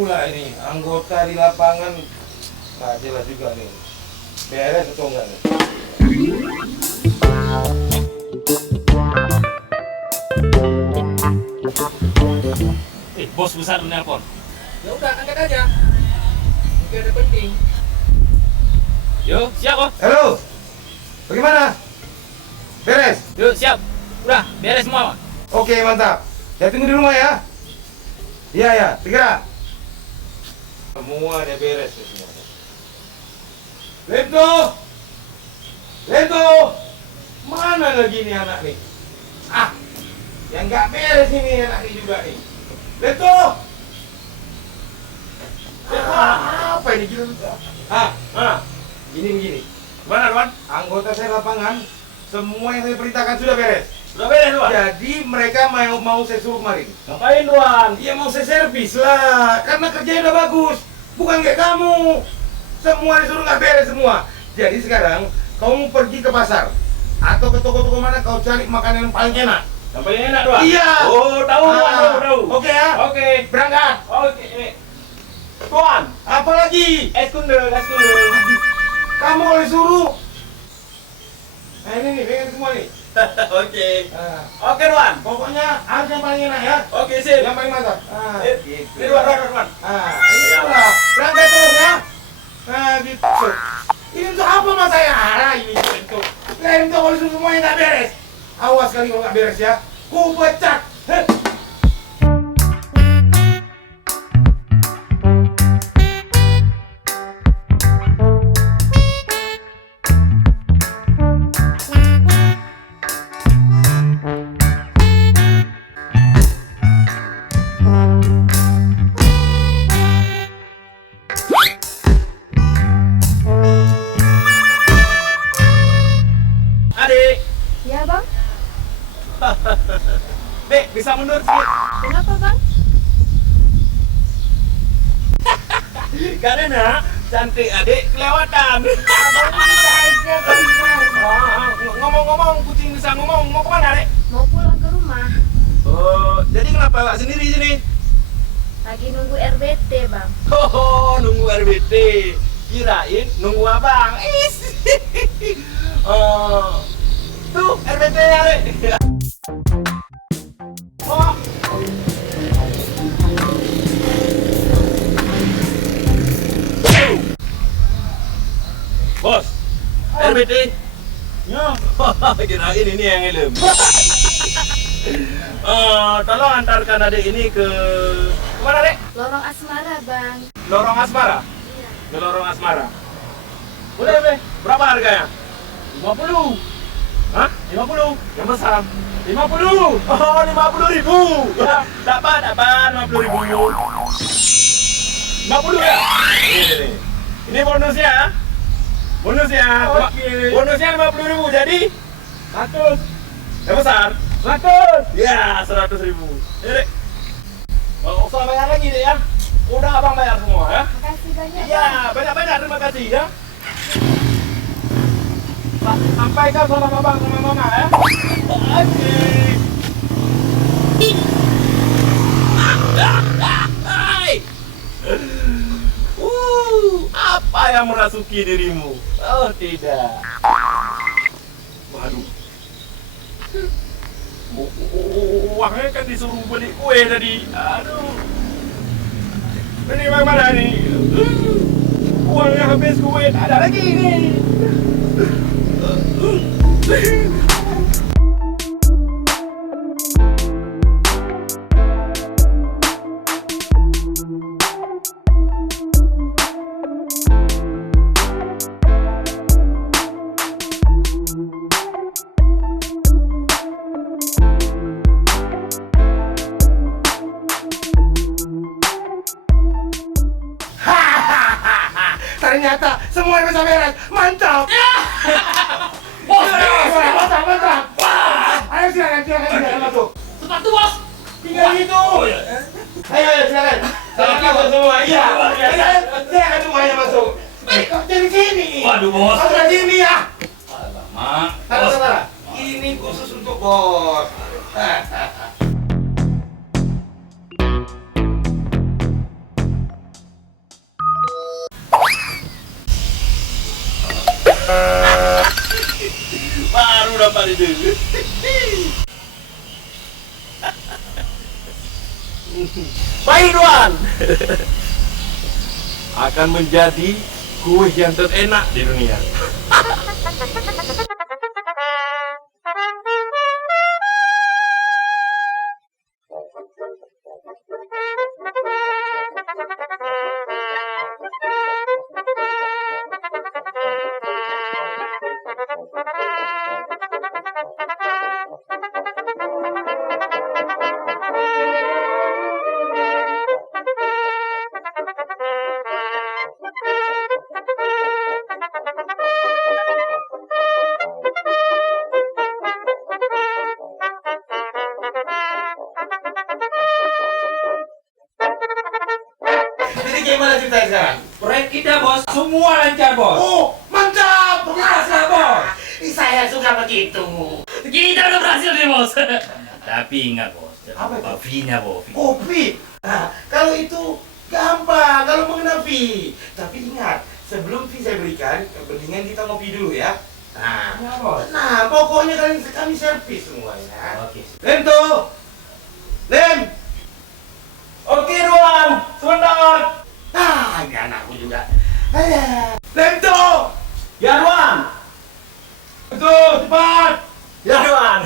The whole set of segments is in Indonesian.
pula ini anggota di lapangan nggak jelas juga nih. Beres atau enggak nih? Bos besar menelpon. Ya udah angkat aja. Mungkin ada penting. Yo, siap bos. Halo. Bagaimana? Beres? Yo, siap. Udah, beres semua. Oke, mantap. Saya tunggu di rumah ya. Iya ya, segera. Semua udah beres ya, semua. Lento! Lento! Mana lagi nih anak nih? Ah, yang nggak beres ini anak ini juga nih. Lento! Apa ini gila? Begini. Mana, Tuan? Anggota saya lapangan, semua yang saya perintahkan sudah beres. Sudah beres, Tuan? Jadi mereka mau saya suruh kemarin. Ngapain, Tuan? Iya mau saya servis lah, karena kerjanya udah bagus. Bukan kayak kamu. Semua disuruh nggak beres semua. Jadi sekarang kamu pergi ke pasar atau ke toko-toko mana kau cari makanan yang paling enak. Yang paling enak, Tuan? Iya. Oh, tahu, Tuan, tahu. Oke ya. Oke. Berangkat. Oke. Tuan, Apa lagi? es kundel. Kamu kalau disuruh. Nah ini nih, pegang semua nih. Oke. Nah, Oke, Tuan. pokoknya harus yang paling enak ya. Oke, sip. Yang paling mantap. Ini, Gitu. Tuan. Ini lah. Berangkat terus ya. Nah, gitu. Ini untuk apa mas saya? Ini untuk. Nah, ini untuk kalau disuruh semuanya nggak beres. Awas kali kalau nggak beres ya. Ku pecat. Heh. Adik. Ya bang, Dek, bisa mundur sedikit. kenapa bang? Karena cantik adik kelewatan. Abang bisa aja bang. Ngomong-ngomong, kucing bisa ngomong. Mau kemana, Dek? Mau pulang ke rumah, Oh, jadi kenapa nggak sendiri sini? lagi nunggu RBT bang. Oh, nunggu RBT. Kirain nunggu abang. Oh, tuh RBT ya, Dek. Oh. Bos, RBT. Ya, kirain ini yang helm. Tolong antarkan adik ini ke mana, Dek? Lorong asmara bang. Lorong Asmara. Iya. Ke Lorong Asmara. Boleh. Berapa harganya? 50. Hah? 50? Yang besar. 50. Oh, 50.000. Ya, dapat 50.000. 50 ya? Ini bonusnya. Bonusnya. Oke. Bonusnya 50.000. Jadi 100. yang besar. 100. Ya, 100.000. Ya, Dek. Nggak usah bayar lagi, Dek ya. Udah abang bayar semua ya. Makasih banyak Iya, bang. banyak-banyak terima kasih ya. Sampaikan salam abang sama mama ya. Oke. Hai. Apa yang merasuki dirimu? Oh tidak. Waduh. Uangnya kan disuruh beli kue tadi. Aduh. Ini bagaimana nih? Uangnya habis kue, tak ada lagi nih. Ternyata semua bisa beres. Mantap. Bos, Mantap. Ayo silakan masuk. sepatu bos. Tinggal itu. iya. Ayo silakan. Silakan masuk semua. Iya. Silakan semuanya masuk. Kok dari sini? Waduh, bos. Kau dari sini ya. Alamak. Saudara, ini khusus untuk bos. dapat itu. Baik Tuan. Akan menjadi kue yang terenak di dunia. Jadi gimana ceritanya sekarang? Proyek kita bos, semua lancar bos. Oh, mantap! Berhasil bos. Saya suka begitu. Kita udah berhasil nih bos. Tapi ingat bos, Apa jangan itu? lupa fee-nya bos. Kopi. Nah, kalau itu gampang, kalau mengenai fee. Tapi ingat, sebelum fee saya berikan, mendingan kita ngopi dulu ya. Nah, Ya bos. nah pokoknya kami servis semuanya. Oke. Lem tuh, Lem. Oke Tuan, sebentar. Nah, ini anakku juga. Lem tuh. Ya Tuan. Betul, cepat. Ya Tuan.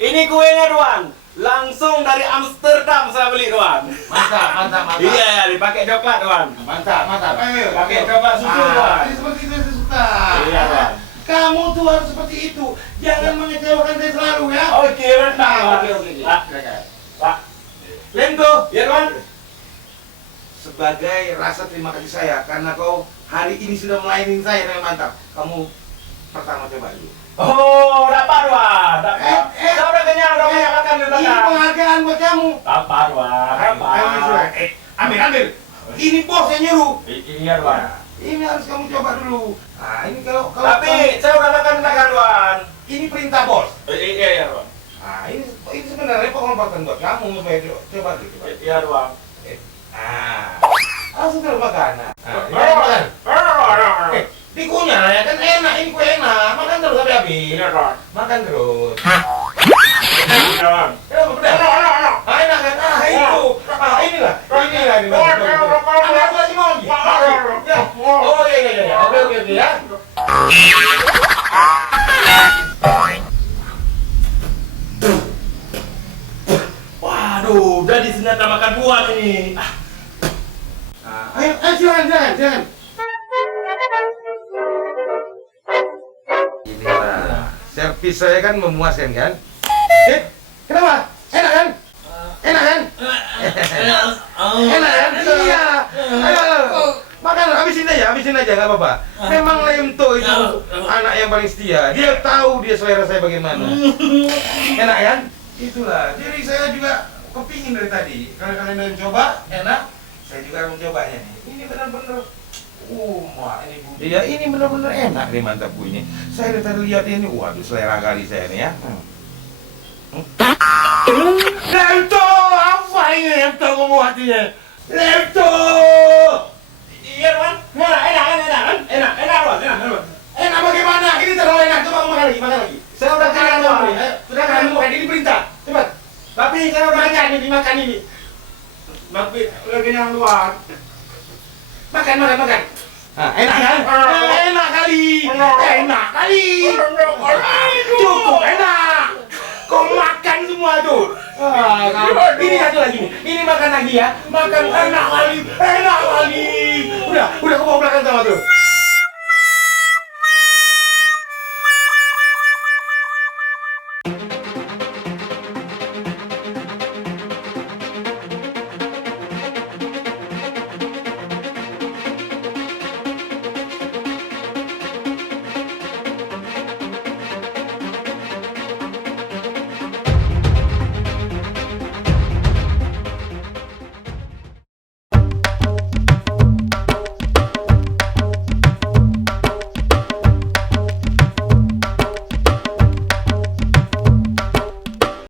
Ini kuenya Tuan. Langsung dari Amsterdam saya beli Tuan. Mantap, mantap, mantap. Iya, dipakai coklat Tuan. Mantap, mantap. Ayo, Pakai coklat susu Tuan. Ini seperti itu saya suka. Iya, Tuan. Kamu tuh harus seperti itu. Jangan mengecewakan saya selalu ya. Oke, rendah. Oke. Pak, Silakan. Pak. Lem tuh. Ya Tuan. Sebagai rasa terima kasih saya karena kau hari ini sudah melayani saya dengan mantap. Kamu pertama coba dulu. Oh, dapat Tuan. Dapat. Saya udah kenyang makan di Ini belakang. penghargaan buat kamu. Dapat Tuan. Dapat. Ambil. Ini bos yang nyuruh. Iya Tuan. Ini harus kamu coba dulu. Nah, ini kalau Tapi saya udah makan di belakang Tuan. ini perintah bos. Iya Tuan. Nah, ini sebenarnya penghormatan buat kamu supaya coba dulu. Coba. Iya Tuan. Nah, langsung terus makan. Nah, ini makan. Dikunyah lah ya kan enak, ini kue enak. Makan terus sampai habis. Iya Tuan. Makan terus. Iya Tuan. Kenapa pedas? Ah, enak kan? Ah, itu. Ah, inilah. Inilah ini. Ambil aku lagi mau lagi. Ya. Oh, iya. Oke ya. Waduh, jadi senjata makan buah ini. Ayo, silakan. Inilah. Servis saya kan memuaskan kan? Kenapa? Enak kan? Enak kan? Enak kan? Iya. Ayo. Makan, habisin aja, nggak apa-apa. Memang Lemto itu anak yang paling setia. Dia tahu dia selera saya bagaimana. Enak kan? Itulah. Jadi saya juga kepingin dari tadi. Kalau kalian udah coba, enak. Saya juga akan mencobanya nih. Ini benar-benar. Ini Bu. Iya, ini benar-benar enak nih mantap Bu ini. Saya dari tadi lihat ini, waduh selera kali saya nih ya. Lemto, apa ini Lemto membuatnya? Lemto. Iya Tuan. Enak Tuan. Enak bagaimana? Ini terlalu enak. Coba makan lagi. Saya udah kenyang Tuan ini. Sudah kamu makan ini perintah. Cepat. Tapi saya udah Makan ini. Tapi udah kenyang Tuan. Makan. Enak kan? Enak kali. Cukup enak. Kau makan semua tuh. Ini satu lagi nih. Ini makan lagi ya. Makan enak kali. Udah kau bawa belakang sama tuh.